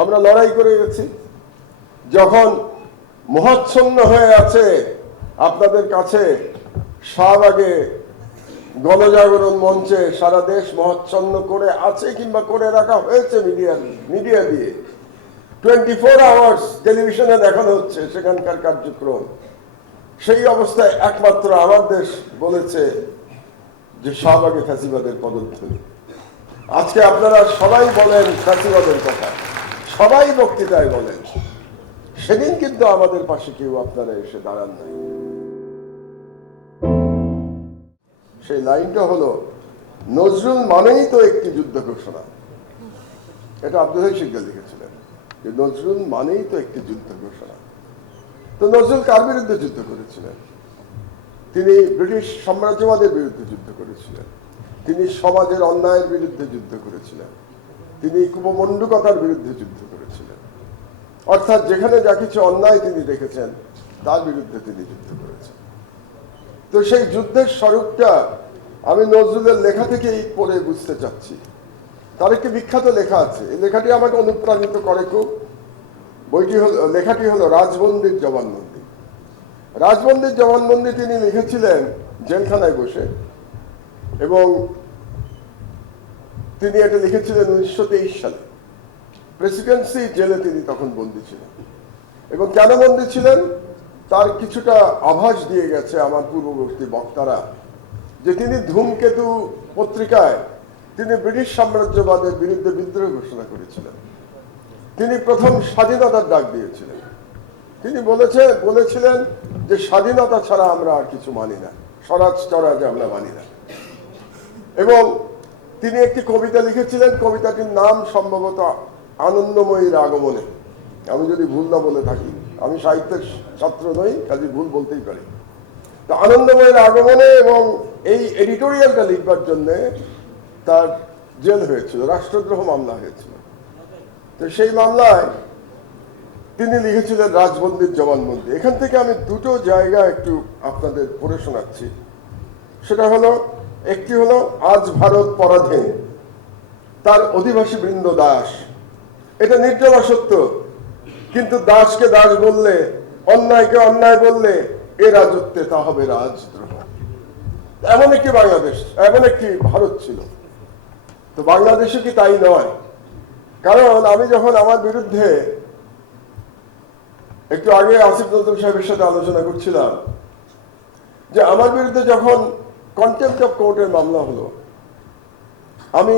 আমরা লড়াই করে গেছি। যখন মোহাচ্ছন্ন হয়ে আছে আপনাদের কাছে, শাহবাগে গণজাগরণ মঞ্চে সারা দেশ মোহাচ্ছন্ন করে আছে কিংবা করে রাখা হয়েছে মিডিয়া দিয়ে, 24 আওয়ার্স টেলিভিশনে দেখানো হচ্ছে সেখানকার কার্যক্রম। সেই অবস্থায় একমাত্র আমার দেশ বলেছে যে শাহবাগে ফ্যাসিবাদের পদধ্বনি। আজকে আপনারা সবাই বলেন ফ্যাসিবাদের কথা, সবাই বক্তৃতায় বলেন, সেদিন কিন্তু আমাদের পাশে কেউ আপনারা এসে দাঁড়ান নাই। সেই লাইনটা হলো, নজরুল মানেই তো একটি যুদ্ধ ঘোষণা। এটা আব্দুল হাই শিকদার লিখেছিলেন যে নজরুল মানেই তো একটি যুদ্ধ ঘোষণা। তো নজরুল কার বিরুদ্ধে যুদ্ধ করেছিলেন? তিনি ব্রিটিশ সাম্রাজ্যবাদের বিরুদ্ধে যুদ্ধ করেছিলেন, তিনি সমাজের অন্যায়ের বিরুদ্ধে যুদ্ধ করেছিলেন, তিনি কুপমণ্ডুকতার বিরুদ্ধে যুদ্ধ করেছিলেন। অর্থাৎ যেখানে যা কিছু অন্যায় তিনি দেখেছেন তার বিরুদ্ধে তিনি যুদ্ধ করেছেন। তো সেই যুদ্ধের স্বরূপটা আমি নজরুলের লেখা থেকেই পড়ে বুঝতে চাচ্ছি। তার একটি বিখ্যাত লেখা আছে, এই লেখাটি আমাকে অনুপ্রাণিত করে খুব। লেখাটি হলো রাজবন্দির জবানবন্দি। রাজবন্দির জবানবন্দি তিনি লিখেছিলেন জেলখানায় বসে, এবং তিনি এটা লিখেছিলেন 1923 সালে। প্রেসিডেন্সি জেলে তিনি তখন বন্দী ছিলেন, এবং কেন বন্দী ছিলেন তার কিছুটা আভাস দিয়ে গেছে আমার পূর্ববর্তী বক্তারা, যে তিনি ধূমকেতু পত্রিকায় তিনি ব্রিটিশ সাম্রাজ্যবাদের বিরুদ্ধে বিদ্রোহ ঘোষণা করেছিলেন। তিনি প্রথম স্বাধীনতার ডাক দিয়েছিলেন। তিনি বলেছিলেন যে স্বাধীনতা ছাড়া আমরা আর কিছু মানি না, স্বরাজ টরাজ আমরা মানি না। এবং তিনি একটি কবিতা লিখেছিলেন, কবিতাটির নাম সম্ভবত আনন্দময়ীর আগমনে। আমি যদি ভুল না বলে থাকি, আমি সাহিত্যের ছাত্র নই, কাজে ভুল বলতেই পারি। তো আনন্দময়ীর আগমনে এবং এই এডিটোরিয়ালটা লিখবার জন্য তার জেল হয়েছিল, রাষ্ট্রদ্রোহ মামলা হয়েছিল। তো সেই মামলায় তিনি লিখেছিলেন রাজবন্দির জবানবন্দি। এখান থেকে আমি দুটো জায়গা একটু আপনাদের পড়ে শোনাচ্ছি। সেটা হলো, একটি হলো আজ ভারত পরাধীন, তার অধিবাসী বৃন্দ দাস। এটা নির্জলা সত্য, কিন্তু দাসকে দাস বললে, অন্যায়কে অন্যায় বললে এ রাজত্বে তা হবে রাজদ্রোহ। এমন একটি বাংলাদেশ, এমন একটি ভারত ছিল। তো বাংলাদেশে কি তাই নয়? কারণ আমি যখন আমার বিরুদ্ধে একটু আগে আসিফ নজরুল সাহেবের সাথে আলোচনা করছিলাম, যে আমার বিরুদ্ধে যখন কন্টেম্পট অফ কোর্টের মামলা হলো, আমি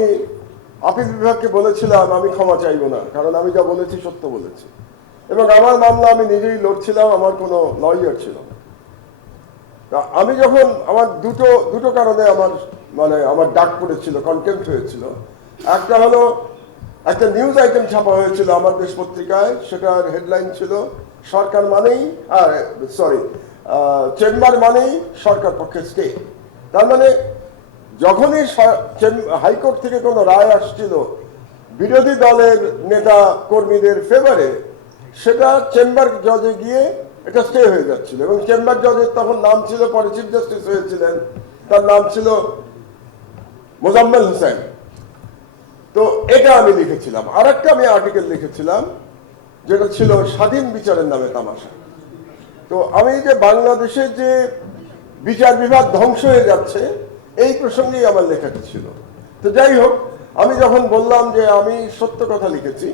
আপিল বিভাগকে বলেছিলাম আমি ক্ষমা চাইব না, কারণ আমি যা বলেছি সত্য বলেছি। এবং আমার মামলা আমি নিজেই লড়ছিলাম, আমার কোনো লয়ার ছিল না। আমি যখন আমার দুটো কারণে আমার ডাক পড়েছিল, কন্টেম্পট হয়েছিল। একটা হলো, একটা নিউজ আইটেম ছাপা হয়েছিল আমার দেশ পত্রিকায়, সেটার হেডলাইন ছিল সরকার মানেই চেম্বার মানেই সরকার পক্ষে স্টে। তার মানে যখনই হাইকোর্ট থেকে কোনো রায় আসছিল বিরোধী দলের নেতা কর্মীদের ফেভারে, সেটা চেম্বার জজে গিয়ে এটা স্টে হয়ে যাচ্ছিল। এবং চেম্বার জজের তখন নাম ছিল, পরে চিফ জাস্টিস হয়েছিলেন, তার নাম ছিল মোজাম্মেল হোসেন। তো এটা আমি লিখেছিলাম। আর একটা আমি আর্টিকেল লিখেছিলাম যেটা ছিল স্বাধীন বিচারের নামে তামাশা। তো আমি যে বাংলাদেশের যে বিচার বিভাগ ধ্বংস হয়ে যাচ্ছে, এই প্রসঙ্গেই আমার লেখাটি ছিল। তো যাই হোক, আমি যখন বললাম যে আমি সত্য কথা লিখেছি,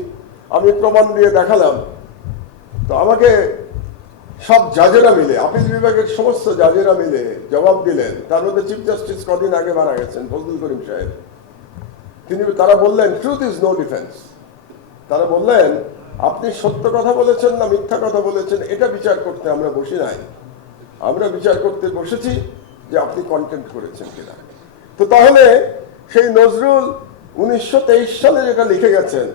আমি প্রমাণ দিয়ে দেখালাম, তো আমাকে সব জাজেরা মিলে, আপিল বিভাগের সমস্ত জাজেরা মিলে জবাব দিলেন। তার মধ্যে চিফ জাস্টিস কদিন আগে মারা গেছেন, ফজলুল করিম সাহেব। তারা বললেন ট্রুথ ইজ নো ডিফেন্স। তারা বললেন আপনি সত্য কথা বলেছেন না মিথ্যা কথা বলেছেন এটা বিচার করতে আমরা বসি নাই, আমরা বিচার করতে বসেছি যে আপনি কন্টেম্পট করেছেন কিনা। তো তাহলে সেই নজরুল 1923 সালে যেটা লিখে গেছেন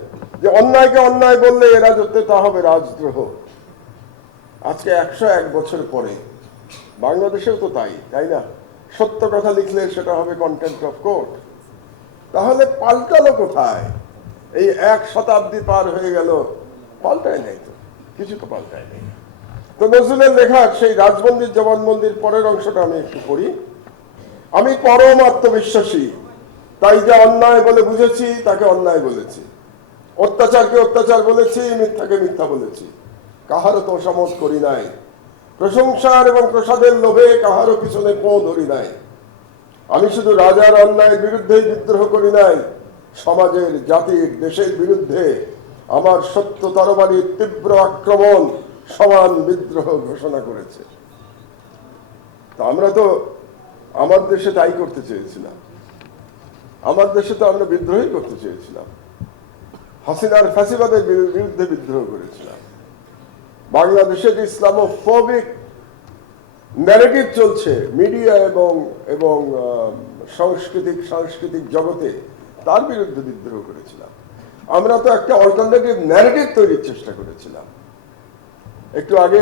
যে অন্যায়কে অন্যায় বললে এ রাজত্বে তা হবে রাজদ্রোহ, আজকে 101 বছর পরে বাংলাদেশেও তো তাই না? সত্য কথা লিখলে সেটা হবে কন্টেম্পট অফ কোর্ট। তাহলে পাল্টালো কোথায়? এই 1 শতাব্দী পার হয়ে গেল, পাল্টায় নাই তো, কিছু তো পাল্টায় নেই। তো নজরুলের লেখা সেই রাজবন্দির জবানবন্দির পরের অংশটা আমি একটু পড়ি। আমি পরম আত্মবিশ্বাসী, তাই যা অন্যায় বলে বুঝেছি তাকে অন্যায় বলেছি। অত্যাচারকে অত্যাচার বলেছি, মিথ্যাকে মিথ্যা বলেছি, কাহারও তোষামত করি নাই, প্রশংসার এবং প্রসাদের লোভে কাহারও পিছনে পো ধরি নাই। আমি শুধু রাজার অন্যায়ের বিরুদ্ধেই বিদ্রোহ করি নাই, সমাজের, জাতির, দেশের বিরুদ্ধে আমার সত্য তরবারির তীব্র আক্রমণ সমান বিদ্রোহ ঘোষণা করেছে। তা আমরা তো আমার দেশে তাই করতে চেয়েছিলাম। আমার দেশে তো আমরা বিদ্রোহই করতে চেয়েছিলাম, হাসিনার ফ্যাসিবাদের বিরুদ্ধে বিদ্রোহ করেছিলাম। বাংলাদেশে যে ইসলামোফোবিক ন্যারেটিভ চলছে মিডিয়া এবং সাংস্কৃতিক জগতে, তার বিরুদ্ধে বিদ্রোহ করেছিলাম। আমরা তো একটা অল্টারনেটিভ ন্যারেটিভ তৈরির চেষ্টা করেছিলাম। একটু আগে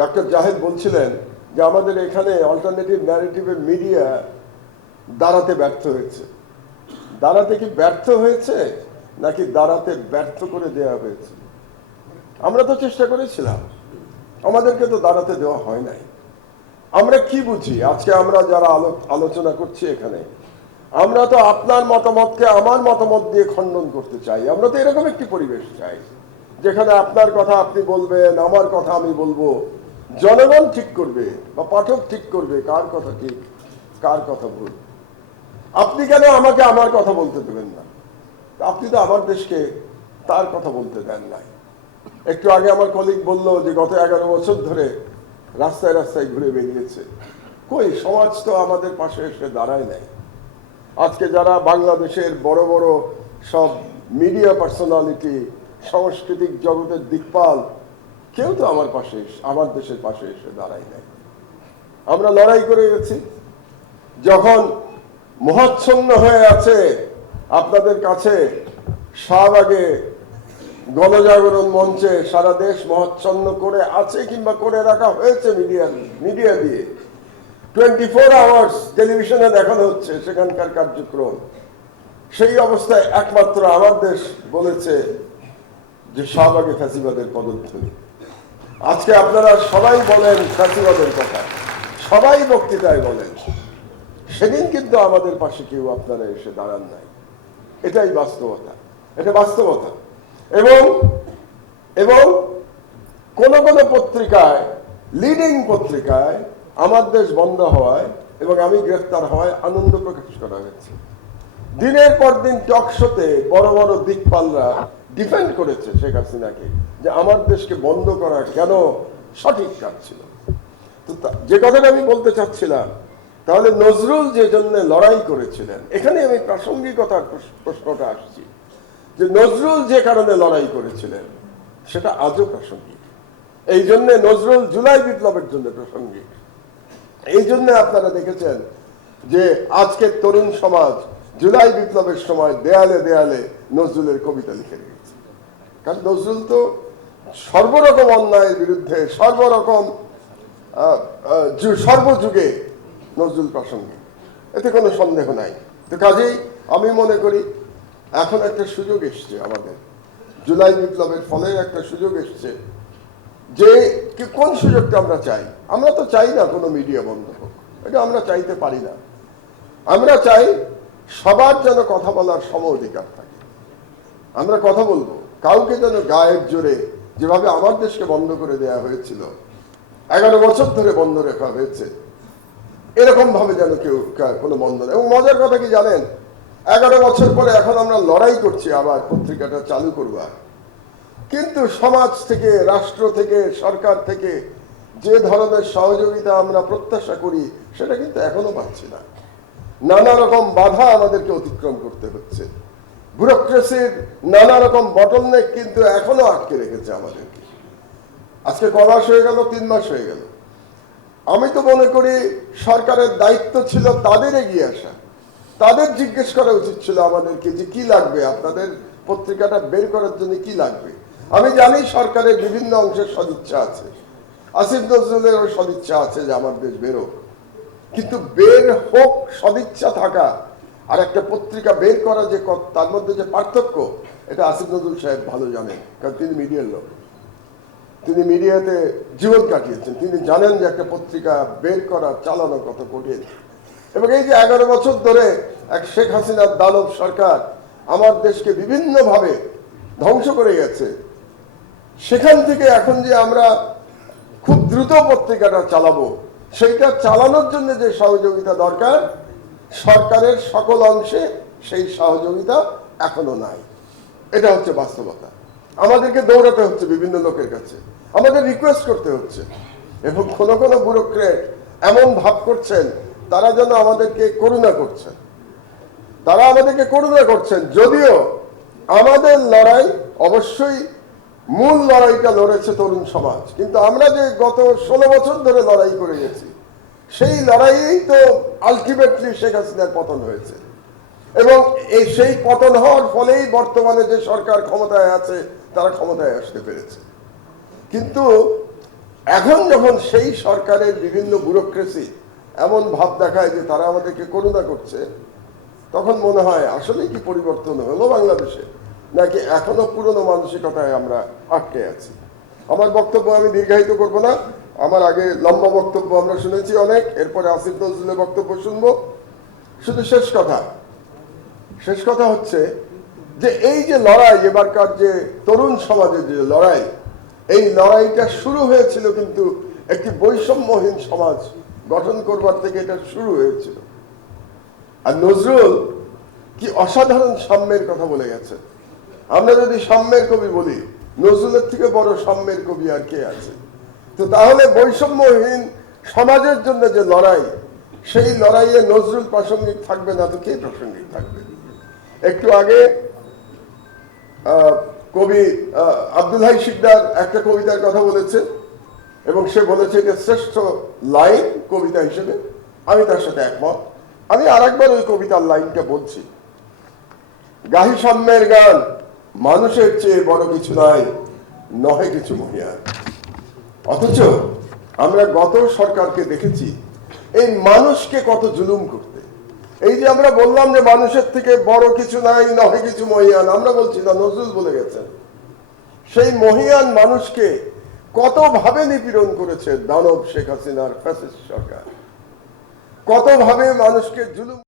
ডক্টর জাহেদ বলছিলেন যে আমাদের এখানে অল্টারনেটিভ ন্যারেটিভের মিডিয়া দাঁড়াতে ব্যর্থ হয়েছে। দাঁড়াতে কি ব্যর্থ হয়েছে নাকি দাঁড়াতে ব্যর্থ করে দেওয়া হয়েছে? আমরা তো চেষ্টা করেছিলাম, আমাদেরকে তো দাঁড়াতে দেওয়া হয় নাই। আমরা কি বুঝি আজকে আমরা যারা আলোচনা করছি এখানে, আমরা তো আপনার মতামতকে আমার মতামত দিয়ে খণ্ডন করতে চাই। আমরা তো এরকম একটি পরিবেশ চাই যেখানে আপনার কথা আপনি বলবেন, আমার কথা আমি বলবো, জনগণ ঠিক করবে বা পাঠক ঠিক করবে কার কথা ঠিক কার কথা ভুল। আপনি কেন আমাকে আমার কথা বলতে দেবেন না? আপনি তো আমার দেশকে তার কথা বলতে দেন নাই। একটু আগে আমার কলিগ বলল যে গত 11 বছর ধরে রাস্তায় রাস্তায় ঘুরে বেরিয়েছে। কই, সমাজ তো আমাদের পাশে এসে দাঁড়ায় নাই। আজকে যারা বাংলাদেশের বড় বড় সব মিডিয়া পার্সোনালিটি, সাংস্কৃতিক জগতের দিকপাল, কেউ তো আমার দেশের পাশে এসে দাঁড়ায় নাই। আমরা লড়াই করে গেছি। যখন মোহাচ্ছন্ন হয়ে আছে আপনাদের কাছে, শাহবাগে গণজাগরণ মঞ্চে সারা দেশ মোহাচ্ছন্ন করে আছে কিংবা করে রাখা হয়েছে মিডিয়া দিয়ে, 24 আওয়ার্স টেলিভিশনে দেখানো হচ্ছে সেখানকার কার্যক্রম। সেই অবস্থায় একমাত্র আমার দেশ বলেছে যে শাহবাগে ফ্যাসিবাদের পদধ্বনি। আজকে আপনারা সবাই বলেন ফ্যাসিবাদের কথা, সবাই বক্তৃতায় বলেন, সেদিন কিন্তু আমাদের পাশে কেউ আপনারা এসে দাঁড়ান নাই। এটাই বাস্তবতা, এটা বাস্তবতা। এবং কোন পত্রিকায়, লিডিং পত্রিকায় আমার দেশ বন্ধ হওয়ায় এবং আমি গ্রেফতার হওয়ায় আনন্দ প্রকাশ করা হয়েছে। দিনের পর দিন টক শোতে বড় বড় দিকপালরা ডিফেন্ড করেছে শেখ হাসিনাকে যে আমার দেশকে বন্ধ করা কেন সঠিক কাজ ছিল। তো যে কথাটা আমি বলতে চাচ্ছিলাম, তাহলে নজরুল যে জন্য লড়াই করেছিলেন, এখানে আমি প্রাসঙ্গিকতার প্রশ্নটা আসছি যে নজরুল যে কারণে লড়াই করেছিলেন সেটা আজও প্রাসঙ্গিক। এই জন্য নজরুল জুলাই বিপ্লবের জন্য প্রাসঙ্গিক। এই জন্য আপনারা দেখেছেন যে আজকের তরুণ সমাজ জুলাই বিপ্লবের সময় দেয়ালে দেয়ালে নজরুলের কবিতা লিখে রেখেছে। কারণ নজরুল তো সর্বরকম অন্যায়ের বিরুদ্ধে, সর্বযুগে নজরুল প্রাসঙ্গিক, এতে কোনো সন্দেহ নাই। তো কাজেই আমি মনে করি এখন একটা সুযোগ এসছে আমাদের, জুলাই বিপ্লবের ফলে একটা সুযোগ এসছে যে কোন সুযোগটা আমরা চাই। আমরা তো চাই না কোনো মিডিয়া বন্ধ হোক, এটা আমরা চাইতে পারি না। আমরা চাই সবার যেন কথা বলার সম অধিকার থাকে। আমরা কথা বলবো, কাউকে যেন গায়ের জোরে, যেভাবে আমার দেশকে বন্ধ করে দেওয়া হয়েছিল, 11 বছর ধরে বন্ধ রাখা হয়েছে, এরকম ভাবে যেন কেউ কোনো বন্ধ নেই। এবং মজার কথা কি জানেন, 11 বছর পরে এখন আমরা লড়াই করছি আবার পত্রিকাটা চালু করবার, কিন্তু সমাজ থেকে, রাষ্ট্র থেকে, সরকার থেকে যে ধরনের সহযোগিতা আমরা প্রত্যাশা করি সেটা কিন্তু এখনো পাচ্ছি না। নানা রকম বাধা আমাদেরকে অতিক্রম করতে হচ্ছে। ব্যুরোক্রেসির নানা রকম বটলনেক কিন্তু এখনো আটকে রেখেছে আমাদেরকে। আজকে ক মাস হয়ে গেল, 3 মাস হয়ে গেল। আমি তো মনে করি সরকারের দায়িত্ব ছিল তাদের এগিয়ে আসা, তাদের জিজ্ঞেস করা উচিত ছিল আমাদেরকে যে কি লাগবে, আপনাদের পত্রিকাটা বের করার জন্য কি লাগবে। আমি জানি সরকারের বিভিন্ন অংশের সদিচ্ছা আছে, আসিফ নজরুলেরও সদিচ্ছা আছে যে আমার দেশ বেরোক, কিন্তু বের হোক সদিচ্ছা থাকা আর একটা পত্রিকা বের করা যে তার মধ্যে যে পার্থক্য, এটা আসিফ নজরুল সাহেব ভালো জানেন, কারণ তিনি মিডিয়ার লোক, তিনি মিডিয়াতে জীবন কাটিয়েছেন। তিনি জানেন যে একটা পত্রিকা বের করা, চালানো কত কঠিন। এবং এই যে 11 বছর ধরে এক শেখ হাসিনার দানব সরকার আমার দেশকে বিভিন্নভাবে ধ্বংস করে গেছে, সেখান থেকে এখন যে আমরা খুব দ্রুত পত্রিকাটা চালাবো, সেইটা চালানোর জন্য যে সহযোগিতা দরকার, সরকারের সকল অংশে সেই সহযোগিতা এখনো নাই। এটা হচ্ছে বাস্তবতা। আমাদেরকে দৌড়াতে হচ্ছে বিভিন্ন লোকের কাছে, আমাদের রিকোয়েস্ট করতে হচ্ছে, এবং কোন কোন ব্যুরোক্রেট এমন ভাব করছেন তারা যেন আমাদেরকে করুণা করছেন। তারা আমাদেরকে করুণা করছেন, যদিও আমাদের লড়াই অবশ্যই মূল লড়াইটা লড়েছে তরুণ সমাজ, কিন্তু আমরা যে গত 16 বছর ধরে লড়াই করে গেছি, সেই লড়াইয়েই তো আলটিমেটলি শেখ হাসিনার পতন হয়েছে, এবং সেই পতন হওয়ার ফলেই বর্তমানে যে সরকার ক্ষমতায় আছে তারা ক্ষমতায় আসতে পেরেছে। কিন্তু এখন যখন সেই সরকারের বিভিন্ন ব্যুরোক্রেসি এমন ভাব দেখায় যে তারা আমাদেরকে করুণা করছে, তখন মনে হয় আসলে কি পরিবর্তন হলো বাংলাদেশে, নাকি এখনো পুরনো মানসিকতায় আমরা আটকে আছি। আমার বক্তব্য আমি দীর্ঘায়িত করব না। আমার আগে লম্বা বক্তব্য আমরা শুনেছি অনেক, এরপরে আসিফ নজরুলের বক্তব্য শুনবো। শুধু শেষ কথা হচ্ছে যে এই যে লড়াই, এবারকার যে তরুণ সমাজের যে লড়াই, এই লড়াইটা শুরু হয়েছিল কিন্তু একটি বৈষম্যহীন সমাজ গঠন করবার থেকে এটা শুরু হয়েছিল। আর নজরুল কি অসাধারণ সাম্যের কথা বলে গেছে। আমরা যদি সাম্যের কবি বলি, নজরুলের থেকে বড় সাম্যের কবি আর কে আছে? তো তাহলে বৈষম্যহীন সমাজের জন্য যে লড়াই, সেই লড়াইয়ে নজরুল প্রাসঙ্গিক থাকবে না তো কে প্রাসঙ্গিক থাকবে? একটু আগে কবি আব্দুল হাই শিকদার একটা কবিতার কথা বলেছে, এবং সে বলেছে যে শ্রেষ্ঠ লাইন কবিতা হিসেবে। আমি তার সাথে একমত। আমি আরেকবার ওই কবিতার লাইনটা বলছি। গাহি সাম্যের গান, মানুষের চেয়ে বড় কিছু নাই, নহে কিছু মহিয়ান। অথচ আমরা গত সরকারকে দেখেছি এই মানুষকে কত জুলুম করতে। এই যে আমরা বললাম যে মানুষের থেকে বড় কিছু নাই, নহে কিছু মহিয়ান, আমরা বলছি না, নজরুল বলে গেছেন। সেই মহিয়ান মানুষকে কত ভাবে নিপীড়ন করেছে দানব শেখ হাসিনার ফ্যাসিস্ট সরকার, কত ভাবে মানুষকে জুলুম